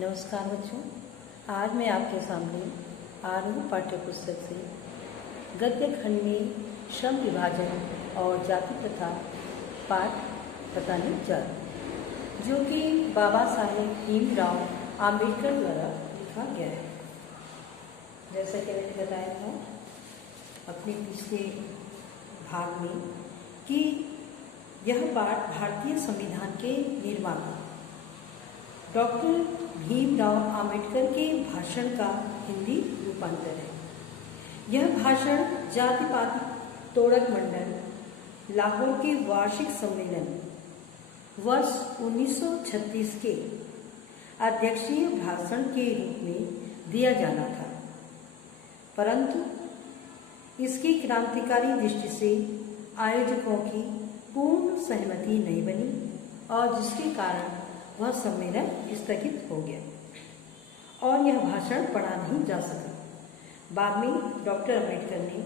नमस्कार बच्चों, आज मैं आपके सामने आरंभ पाठ्य पुस्तक से गद्य खंड में श्रम विभाजन और जाति प्रथा पाठ बताने जा रही हूँ, जो कि बाबा साहेब भीमराव आम्बेडकर द्वारा लिखा गया है। जैसा कि मैंने बताया था अपने पिछले भाग में कि यह पाठ भारतीय संविधान के निर्माता डॉक्टर भीमराव आम्बेडकर के भाषण का हिंदी रूपांतर है। यह भाषण जाति पाति तोड़क मंडल लाहौर के वार्षिक सम्मेलन वर्ष 1936 के अध्यक्षीय भाषण के रूप में दिया जाना था, परंतु इसकी क्रांतिकारी दृष्टि से आयोजकों की पूर्ण सहमति नहीं बनी और जिसके कारण वह सम्मेलन स्थगित हो गया और यह भाषण पढ़ा नहीं जा सका। बाद में डॉक्टर अम्बेडकर ने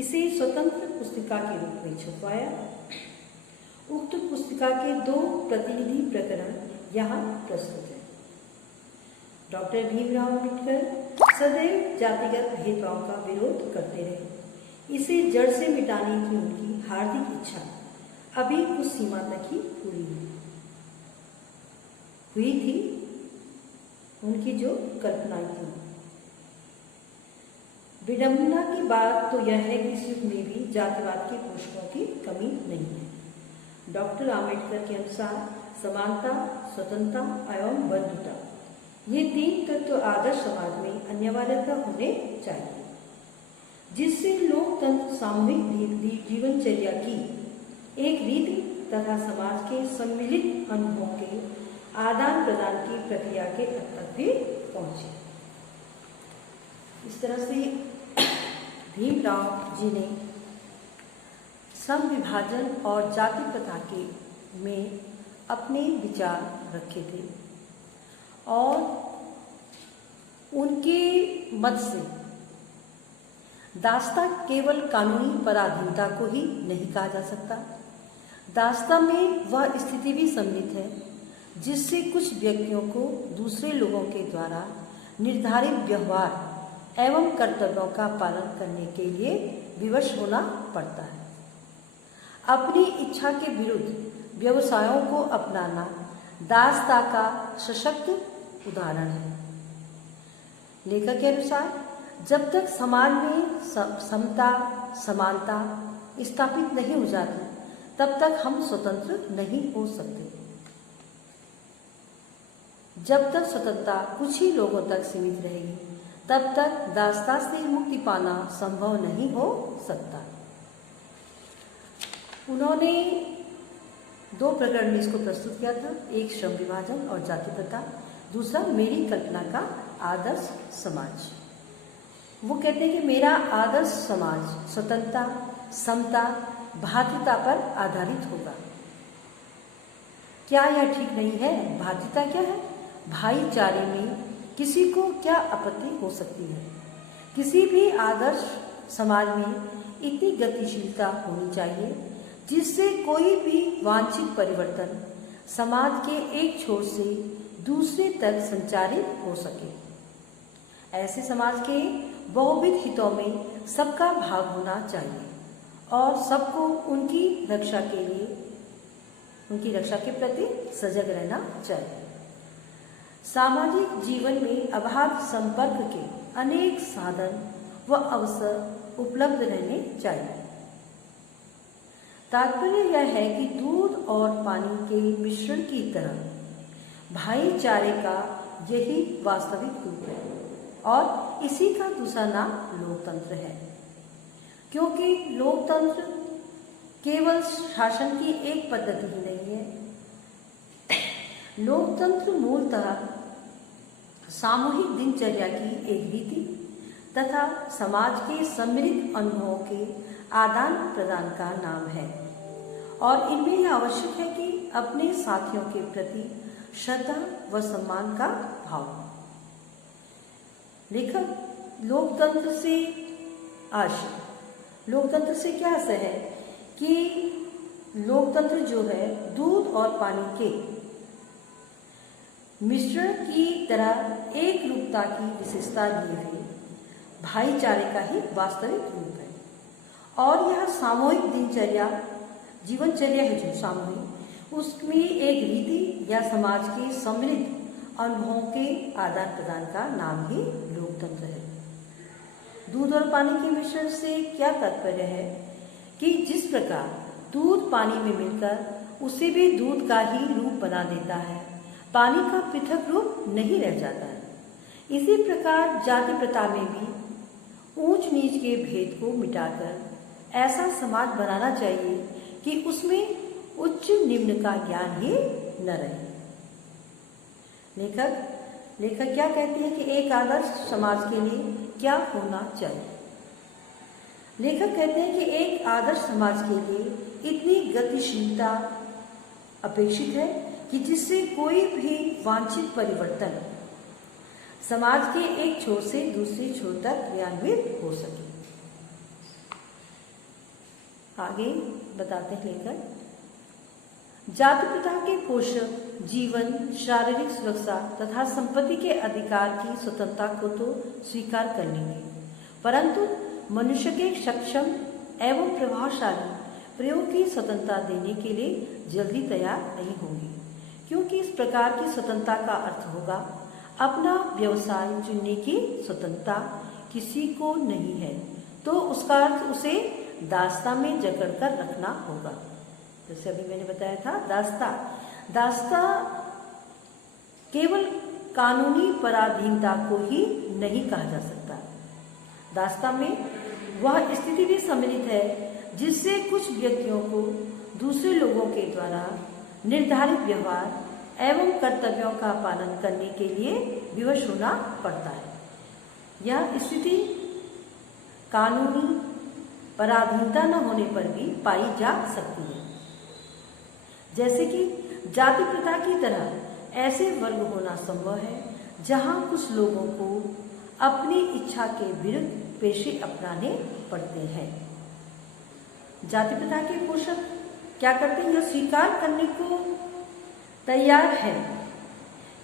इसे स्वतंत्र पुस्तिका के रूप में छपवाया। उक्त पुस्तिका के 2 प्रतिनिधि प्रकरण यहाँ प्रस्तुत हैं। डॉक्टर भीमराव अम्बेडकर सदैव जातिगत भेदभाव का विरोध करते रहे। इसे जड़ से मिटाने की उनकी हार्दिक इच्छा अभी कुछ सीमा तक ही पूरी हुई थी। उनकी जो कल्पनाएं थी, विडंबना की बात तो यह है कि इस युग में भी जातिवाद के पोषकों की कमी नहीं है। डॉक्टर आम्बेडकर के अनुसार समानता, स्वतंत्रता एवं बंधुता ये 3 तत्व आदर्श समाज में अनिवार्यता होने चाहिए, जिससे लोकतंत्र सामूहिक जीवनचर्या की एक रीति तथा समाज के सम्मिलित अनुभवों के आदान प्रदान की प्रक्रिया के अंत तक भी पहुंचे। इस तरह से भीमराव जी ने श्रम विभाजन और जाति प्रथा के में अपने विचार रखे थे और उनके मत से दास्ता केवल कानूनी पराधीनता को ही नहीं कहा जा सकता। दास्ता में वह स्थिति भी सम्मिलित है जिससे कुछ व्यक्तियों को दूसरे लोगों के द्वारा निर्धारित व्यवहार एवं कर्तव्यों का पालन करने के लिए विवश होना पड़ता है। अपनी इच्छा के विरुद्ध व्यवसायों को अपनाना दासता का सशक्त उदाहरण है। लेखक के अनुसार जब तक समाज में समता समानता स्थापित नहीं हो जाती तब तक हम स्वतंत्र नहीं हो सकते। जब तक स्वतंत्रता कुछ ही लोगों तक सीमित रहेगी तब तक दासता से मुक्ति पाना संभव नहीं हो सकता। उन्होंने 2 प्रकरण में इसको प्रस्तुत किया था, एक श्रम विभाजन और जाति प्रथा, दूसरा मेरी कल्पना का आदर्श समाज। वो कहते हैं कि मेरा आदर्श समाज स्वतंत्रता, समता, भातृता पर आधारित होगा। क्या यह ठीक नहीं है? भातृता क्या है? भाईचारे में किसी को क्या आपत्ति हो सकती है? किसी भी आदर्श समाज में इतनी गतिशीलता होनी चाहिए जिससे कोई भी वांछित परिवर्तन समाज के एक छोर से दूसरे तक संचारित हो सके। ऐसे समाज के बहुविध हितों में सबका भाग होना चाहिए और सबको उनकी रक्षा के प्रति सजग रहना चाहिए। सामाजिक जीवन में अबाध संपर्क के अनेक साधन व अवसर उपलब्ध रहने चाहिए। तात्पर्य यह है कि दूध और पानी के मिश्रण की तरह भाईचारे का यही वास्तविक रूप है और इसी का दूसरा नाम लोकतंत्र है, क्योंकि लोकतंत्र केवल शासन की एक पद्धति ही नहीं है। लोकतंत्र मूलतः सामूहिक दिनचर्या की एक रीति तथा समाज के सम्मिलित अनुभवों के आदान प्रदान का नाम है और इनमें यह आवश्यक है कि अपने साथियों के प्रति श्रद्धा व सम्मान का भाव। लेखक लोकतंत्र से क्या आशय है कि लोकतंत्र जो है दूध और पानी के मिश्रण की तरह एक रूपता की विशेषता लिए हुए भाईचारे का ही वास्तविक रूप है। और यह सामूहिक दिनचर्या जीवनचर्या है जो सामूहिक, उसमें एक रीति या समाज के सम्मिलित अनुभवों के आदान प्रदान का नाम ही लोकतंत्र है। दूध और पानी के मिश्रण से क्या तात्पर्य है कि जिस प्रकार दूध पानी में मिलकर उसे भी दूध का ही रूप बना देता है, पानी का पृथक रूप नहीं रह जाता है, इसी प्रकार जाति प्रथा में भी ऊंच नीच के भेद को मिटाकर ऐसा समाज बनाना चाहिए कि उसमें उच्च निम्न का ज्ञान ही न रहे। लेखक क्या कहते हैं कि एक आदर्श समाज के लिए क्या होना चाहिए। लेखक कहते हैं कि एक आदर्श समाज के लिए इतनी गतिशीलता अपेक्षित है कि जिससे कोई भी वांछित परिवर्तन समाज के एक छोर से दूसरे छोर तक क्रियान्वित हो सके। आगे बताते हैं लेखक, जाति प्रथा के पोषक जीवन, शारीरिक सुरक्षा तथा संपत्ति के अधिकार की स्वतंत्रता को तो स्वीकार कर लेंगे, परंतु मनुष्य के सक्षम एवं प्रभावशाली प्रयोग की स्वतंत्रता देने के लिए जल्दी तैयार नहीं होंगे, क्योंकि इस प्रकार की स्वतंत्रता का अर्थ होगा अपना व्यवसाय चुनने की स्वतंत्रता किसी को नहीं है तो उसका अर्थ उसे दास्ता में जकड़ कर रखना होगा। जैसे अभी मैंने बताया था, दास्ता केवल कानूनी पराधीनता को ही नहीं कहा जा सकता। दास्ता में वह स्थिति भी सम्मिलित है जिससे कुछ व्यक्तियों को दूसरे लोगों के द्वारा निर्धारित व्यवहार एवं कर्तव्यों का पालन करने के लिए विवश होना पड़ता है। यह स्थिति कानूनी पराधीनता न होने पर भी पाई जा सकती है। जैसे कि जाति प्रथा की तरह ऐसे वर्ग होना संभव है जहां कुछ लोगों को अपनी इच्छा के विरुद्ध पेशे अपनाने पड़ते हैं। जाति प्रथा के पोषक क्या करते हैं, यह स्वीकार करने को तैयार है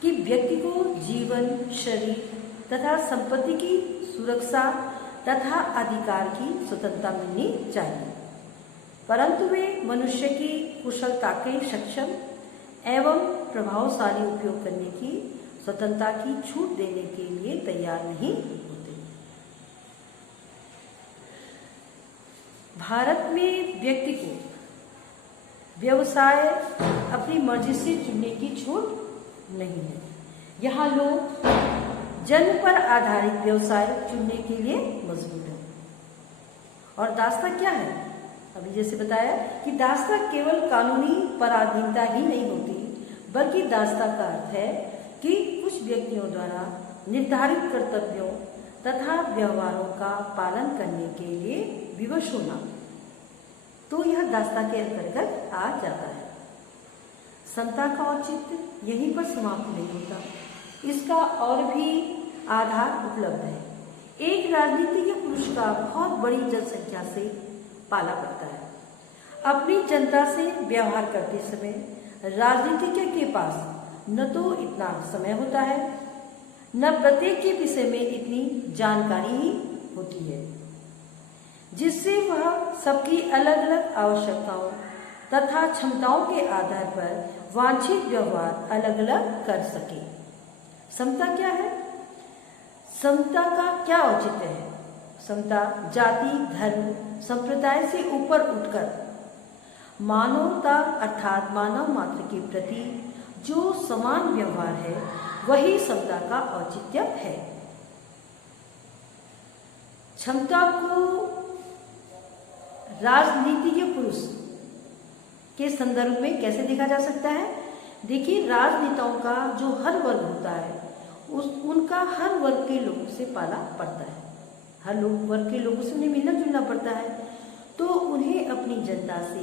कि व्यक्ति को जीवन, शरीर तथा संपत्ति की सुरक्षा तथा अधिकार की स्वतंत्रता मिलनी चाहिए, परंतु वे मनुष्य की कुशलता के सक्षम एवं प्रभावशाली उपयोग करने की स्वतंत्रता की छूट देने के लिए तैयार नहीं होते। भारत में व्यक्ति को व्यवसाय अपनी मर्जी से चुनने की छूट नहीं है। यहाँ लोग जन्म पर आधारित व्यवसाय चुनने के लिए मजबूर हैं। और दास्ता क्या है, अभी जैसे बताया कि दास्ता केवल कानूनी पराधीनता ही नहीं होती, बल्कि दास्ता का अर्थ है कि कुछ व्यक्तियों द्वारा निर्धारित कर्तव्यों तथा व्यवहारों का पालन करने के लिए विवश होना, तो यह दास्ता के अंतर्गत आ जाता है। समता का औचित्य यहीं पर समाप्त नहीं होता, इसका और भी आधार उपलब्ध है। एक राजनीतिज्ञ पुरुष का बहुत बड़ी जनसंख्या से पाला पड़ता है। अपनी जनता से व्यवहार करते समय राजनीतिज्ञ के पास न तो इतना समय होता है, न प्रत्येक के विषय में इतनी जानकारी ही होती है, जिससे वह सबकी अलग अलग आवश्यकताओं तथा क्षमताओं के आधार पर वांछित व्यवहार अलग अलग कर सके। समता क्या है? समता का क्या औचित्य है? समता जाति, धर्म, संप्रदाय से ऊपर उठकर मानवता अर्थात मानव मात्र के प्रति जो समान व्यवहार है, वही समता का औचित्य है। क्षमता को राजनीतिज्ञ पुरुष के संदर्भ में कैसे देखा जा सकता है? देखिए, राजनेताओं का जो हर वर्ग होता है उनका हर वर्ग के लोगों से पाला पड़ता है, हर वर्ग के लोगों से उन्हें मिलना जुलना पड़ता है, तो उन्हें अपनी जनता से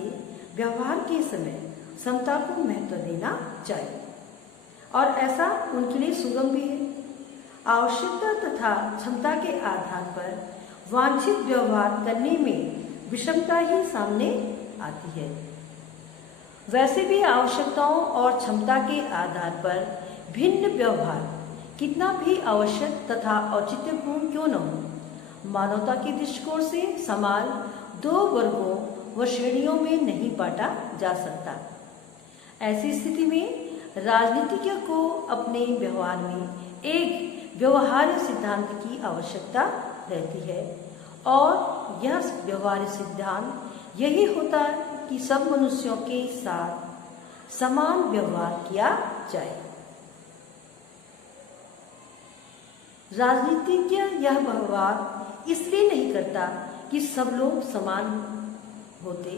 व्यवहार के समय समता को महत्व देना चाहिए और ऐसा उनके लिए सुगम भी है। आवश्यकता तथा क्षमता के आधार पर वांछित व्यवहार करने में विषमता ही सामने आती है। वैसे भी आवश्यकताओं और क्षमता के आधार पर भिन्न व्यवहार कितना भी आवश्यक तथा औचित्यपूर्ण क्यों न हो, मानवता के दृष्टिकोण से समाज दो वर्गों व श्रेणियों में नहीं बांटा जा सकता। ऐसी स्थिति में राजनीतिज्ञ को अपने व्यवहार में एक व्यवहार्य सिद्धांत की आवश्यकता रहती है और यह व्यवहार्य सिद्धांत यही होता है कि सब मनुष्यों के साथ समान व्यवहार किया जाए। राजनीतिज्ञ यह व्यवहार इसलिए नहीं करता कि सब लोग समान होते,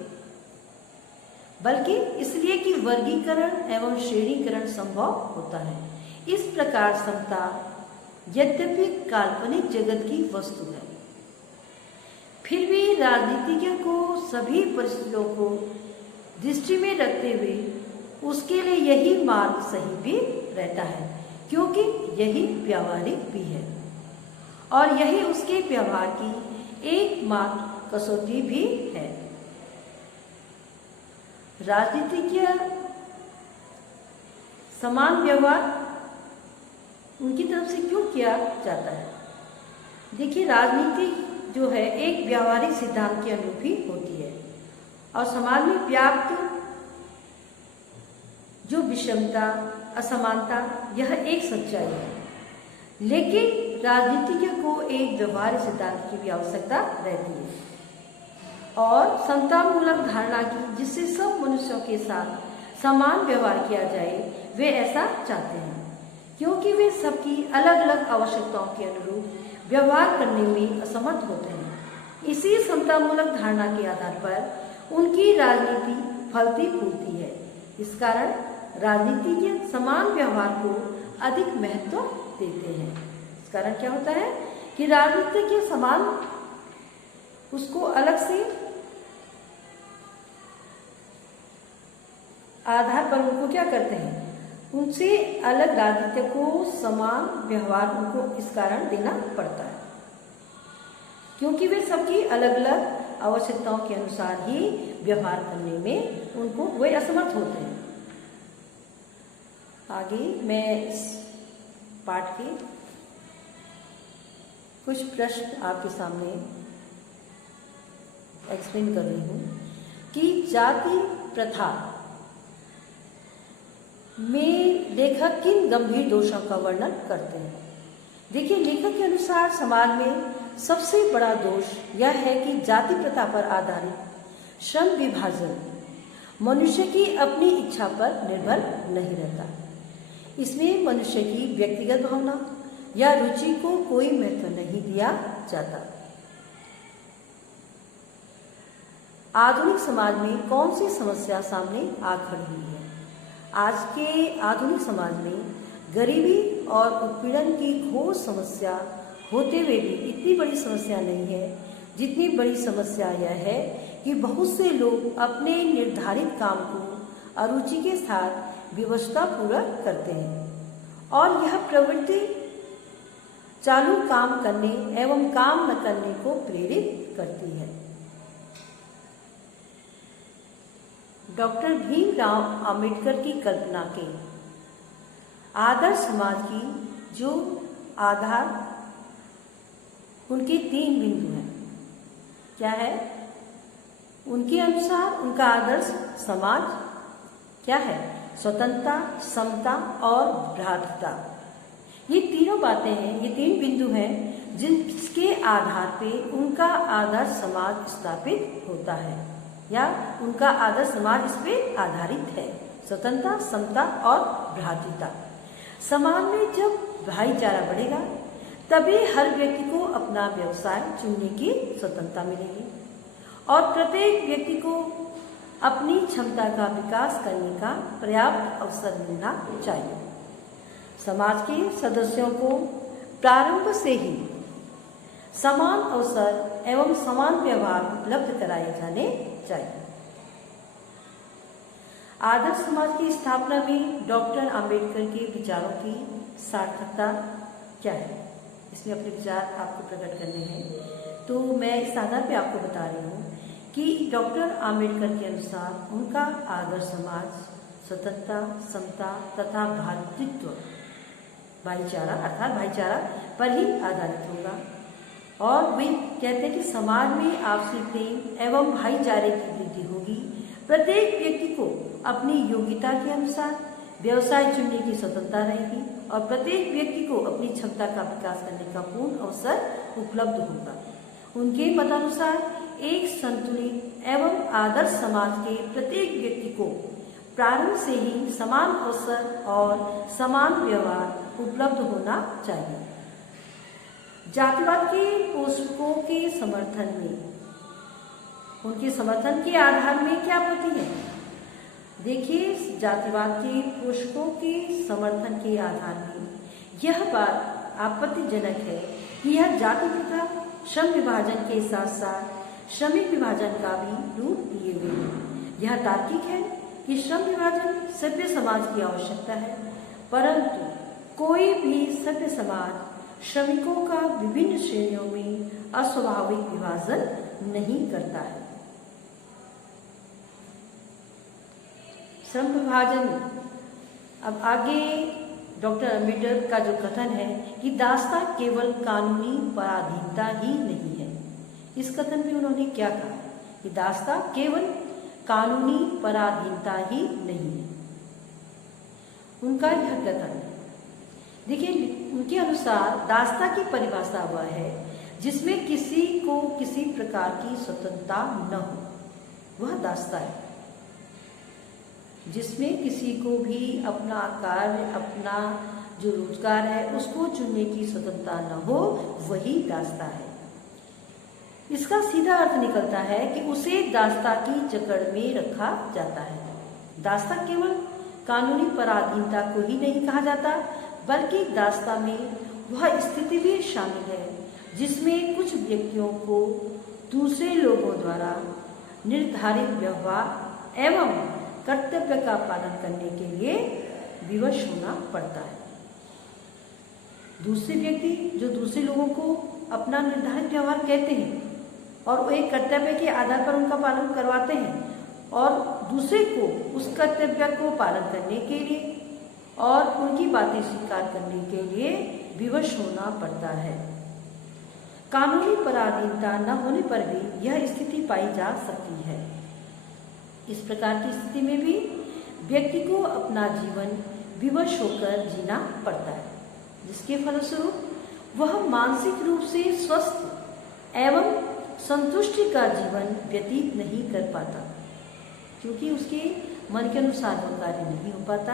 बल्कि इसलिए कि वर्गीकरण एवं श्रेणीकरण संभव होता है। इस प्रकार समता यद्यपि काल्पनिक जगत की वस्तु है, फिर भी राजनीतिज्ञ को सभी परिस्थितियों को दृष्टि में रखते हुए उसके लिए यही मार्ग सही भी रहता है, क्योंकि यही व्यावहारिक भी है और यही उसके व्यवहार की एकमात्र कसौटी भी है। राजनीतिज्ञ समान व्यवहार उनकी तरफ से क्यों किया जाता है? देखिए, राजनीति जो है एक व्यावहारिक सिद्धांत के अनुरूप ही होती है और समाज में व्याप्त जो विषमता, असमानता, यह एक सच्चाई है। लेकिन राजनीतिज्ञ को एक व्यवहारिक सिद्धांत की भी आवश्यकता रहती है और समतामूलक धारणा की, जिससे सब मनुष्यों के साथ समान व्यवहार किया जाए, वे ऐसा चाहते हैं क्योंकि वे सबकी अलग अलग आवश्यकताओं के अनुरूप व्यवहार करने में असमर्थ होते हैं। इसी समतामूलक धारणा के आधार पर उनकी राजनीति फलती फूलती है। इस कारण राजनीतिज्ञ समान व्यवहार को अधिक महत्व देते हैं। इस कारण क्या होता है कि राजनीतिज्ञ समान उसको अलग से आधार पर उनको क्या करते हैं, उनसे अलग राजनीति को समान व्यवहार उनको इस कारण देना पड़ता है, क्योंकि वे सबकी अलग अलग आवश्यकताओं के अनुसार ही व्यवहार करने में उनको वे असमर्थ होते हैं। आगे मैं इस पाठ के कुछ प्रश्न आपके सामने एक्सप्लेन कर रही हूँ कि जाति प्रथा में लेखक किन गंभीर दोषों का वर्णन करते हैं। देखिए, लेखक के अनुसार समाज में सबसे बड़ा दोष यह है कि जाति प्रथा पर आधारित श्रम विभाजन मनुष्य की अपनी इच्छा पर निर्भर नहीं रहता। इसमें मनुष्य की व्यक्तिगत भावना या रुचि को कोई महत्व नहीं दिया जाता। आधुनिक समाज में कौन सी समस्या सामने आ खड़ी हुई है? आज के आधुनिक समाज में गरीबी और उत्पीड़न की घोर समस्या होते हुए भी इतनी बड़ी समस्या नहीं है जितनी बड़ी समस्या यह है कि बहुत से लोग अपने निर्धारित काम को अरुचि के साथ विवशतापूर्वक करते हैं और यह प्रवृत्ति चालू काम करने एवं काम न करने को प्रेरित करती है। डॉक्टर भीमराव अंबेडकर की कल्पना के आदर्श समाज की जो आधार उनके 3 बिंदु हैं, क्या है? उनके अनुसार उनका आदर्श समाज क्या है? स्वतंत्रता, समता और भ्रातृता। ये तीनों बातें हैं, ये 3 बिंदु हैं जिसके आधार पे उनका आदर्श समाज स्थापित होता है या उनका आदर्श समाज इस पे आधारित है। स्वतंत्रता, समता और भ्रातृता। समाज में जब भाईचारा बढ़ेगा तभी हर व्यक्ति को अपना व्यवसाय चुनने की स्वतंत्रता मिलेगी और प्रत्येक व्यक्ति को अपनी क्षमता का विकास करने का पर्याप्त अवसर मिलना चाहिए। समाज के सदस्यों को प्रारंभ से ही समान अवसर एवं समान व्यवहार उपलब्ध कराए जाने चाहिए। आदर्श समाज की स्थापना में डॉक्टर अंबेडकर के विचारों की सार्थकता क्या है, इसमें अपने विचार आपको प्रकट करने हैं। तो मैं इस आधार पे आपको बता रही हूँ कि डॉक्टर अंबेडकर के अनुसार उनका आदर्श समाज स्वतंत्रता, समता तथा भ्रातृत्व भाईचारा अर्थात भाईचारा पर ही आधारित होगा। और वे कहते हैं कि समाज में आपसी प्रेम एवं भाईचारे की वृद्धि होगी। प्रत्येक व्यक्ति को अपनी योग्यता के अनुसार व्यवसाय चुनने की स्वतंत्रता रहेगी और प्रत्येक व्यक्ति को अपनी क्षमता का विकास करने का पूर्ण अवसर उपलब्ध होगा। उनके मतानुसार एक संतुलित एवं आदर्श समाज के प्रत्येक व्यक्ति को प्रारंभ से ही समान अवसर और समान व्यवहार उपलब्ध होना चाहिए। जातिवाद के पोषकों के समर्थन में, उनके समर्थन के आधार में क्या होती है? देखिए, जातिवाद के पोषकों के समर्थन के आधार में यह बात आपत्तिजनक है कि यह जाति प्रथा श्रम विभाजन के साथ साथ श्रमिक विभाजन का भी रूप लिए हुए है। यह तार्किक है कि श्रम विभाजन सभ्य समाज की आवश्यकता है, परंतु कोई भी सभ्य समाज श्रमिकों का विभिन्न श्रेणियों में अस्वाभाविक विभाजन नहीं करता है। श्रम विभाजन, अब आगे डॉक्टर अम्बेडकर का जो कथन है कि दास्ता केवल कानूनी पराधीनता ही नहीं है। इस कथन में उन्होंने क्या कहा कि दास्ता केवल कानूनी पराधीनता ही नहीं है। उनका यह कथन है, देखिए, उनके अनुसार दास्ता की परिभाषा वह है जिसमें किसी को किसी प्रकार की स्वतंत्रता न हो, वह दास्ता है। जिसमें किसी को भी अपना कार्य, अपना जो रोजगार है उसको चुनने की स्वतंत्रता न हो, वही दास्ता है। इसका सीधा अर्थ निकलता है कि उसे दास्ता की जकड़ में रखा जाता है। दास्ता केवल कानूनी पराधीनता को ही नहीं कहा जाता, बल्कि दास्ता में वह स्थिति भी शामिल है जिसमें कुछ व्यक्तियों को दूसरे लोगों द्वारा निर्धारित व्यवहार एवं कर्तव्य का पालन करने के लिए विवश होना पड़ता है। दूसरे व्यक्ति जो दूसरे लोगों को अपना निर्धारित व्यवहार कहते हैं और वो एक कर्तव्य के आधार पर उनका पालन करवाते हैं और दूसरे को उस कर्तव्य को पालन करने के लिए और उनकी बातें स्वीकार करने के लिए विवश होना पड़ता है। कानूनी पराधीनता न होने पर भी यह स्थिति पाई जा सकती है। इस प्रकार की स्थिति में भी व्यक्ति को अपना जीवन विवश होकर जीना पड़ता है, जिसके फलस्वरूप वह मानसिक रूप से स्वस्थ एवं संतुष्टि का जीवन व्यतीत नहीं कर पाता, क्योंकि उसके मन के अनुसार वह कार्य नहीं हो पाता।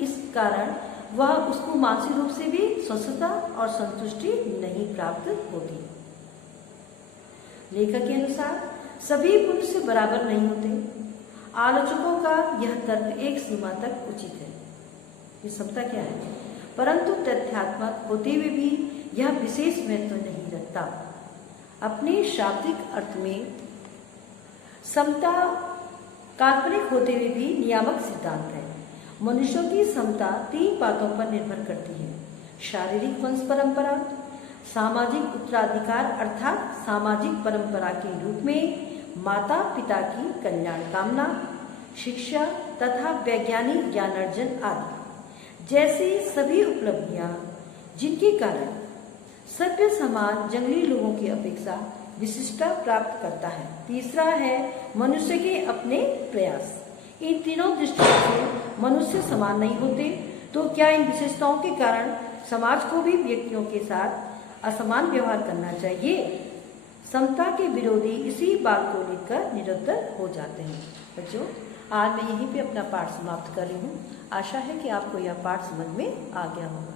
इस कारण वह उसको मानसिक रूप से भी स्वस्थता और संतुष्टि नहीं प्राप्त होती। लेखक के अनुसार सभी मनुष्य बराबर नहीं होते। आलोचकों का यह तर्क एक सीमा तक उचित है। ये समता क्या है? परंतु तथ्यात्मक होते हुए भी यह विशेष महत्व नहीं रखता। अपने शाब्दिक अर्थ में समता काल्पनिक होते हुए भी नियामक सिद्धांत है। मनुष्यों की समता 3 बातों पर निर्भर करती है: शारीरिक वंश परंपरा, सामाजिक उत्तराधिकार अर्थात सामाजिक परंपरा के रूप में माता पिता की कल्याण कामना, शिक्षा तथा वैज्ञानिक ज्ञानार्जन आदि जैसी सभी उपलब्धियां जिनके कारण सभ्य समाज जंगली लोगों की अपेक्षा विशिष्टता प्राप्त करता है। तीसरा है मनुष्य के अपने प्रयास। इन तीनों दृष्टियों से मनुष्य समान नहीं होते, तो क्या इन विशेषताओं के कारण समाज को भी व्यक्तियों के साथ असमान व्यवहार करना चाहिए? समता के विरोधी इसी बात को लेकर निरंतर हो जाते हैं। बच्चों, आज मैं यहीं पे अपना पाठ समाप्त कर रही हूँ। आशा है कि आपको यह पाठ समझ में आ गया होगा।